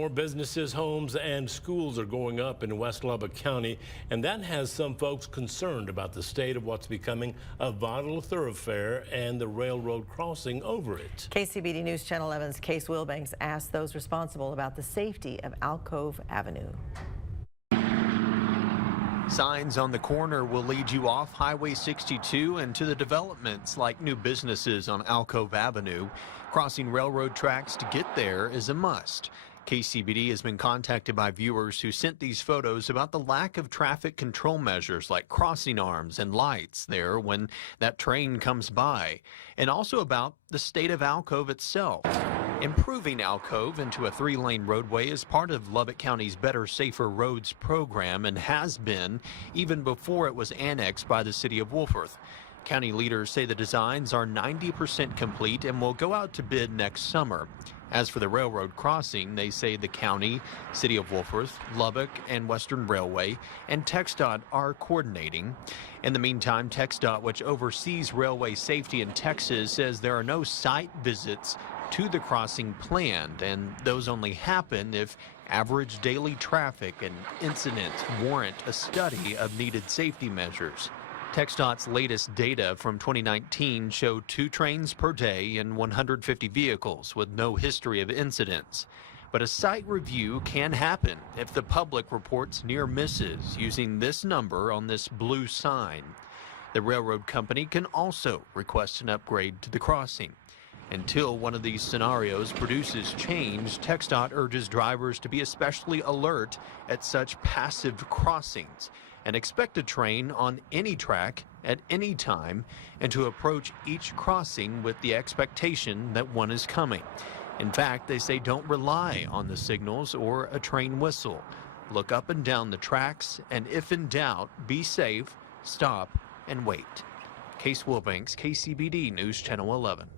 More businesses, homes, and schools are going up in West Lubbock County, and that has some folks concerned about the state of what's becoming a vital thoroughfare and the railroad crossing over it. KCBD News Channel 11's Case Wilbanks asked those responsible about the safety of Alcove Avenue. Signs on the corner will lead you off Highway 62 and to the developments like new businesses on Alcove Avenue. Crossing railroad tracks to get there is a must. KCBD has been contacted by viewers who sent these photos about the lack of traffic control measures like crossing arms and lights there when that train comes by, and also about the state of Alcove itself. Improving Alcove into a 3-lane roadway is part of Lubbock County's Better Safer Roads program and has been even before it was annexed by the city of Wolfforth. County leaders say the designs are 90% complete and will go out to bid next summer. As for the railroad crossing, they say the county, city of Wolfforth, Lubbock, and Western Railway and TxDOT are coordinating. In the meantime, TxDOT, which oversees railway safety in Texas, says there are no site visits to the crossing planned, and those only happen if average daily traffic and incidents warrant a study of needed safety measures. TxDOT's latest data from 2019 showed 2 trains per day and 150 vehicles with no history of incidents. But a site review can happen if the public reports near misses using this number on this blue sign. The railroad company can also request an upgrade to the crossing. Until one of these scenarios produces change, TxDOT urges drivers to be especially alert at such passive crossings and expect a train on any track at any time and to approach each crossing with the expectation that one is coming. In fact, they say don't rely on the signals or a train whistle. Look up and down the tracks, and if in doubt, be safe, stop, and wait. Case Wilbanks, KCBD News Channel 11.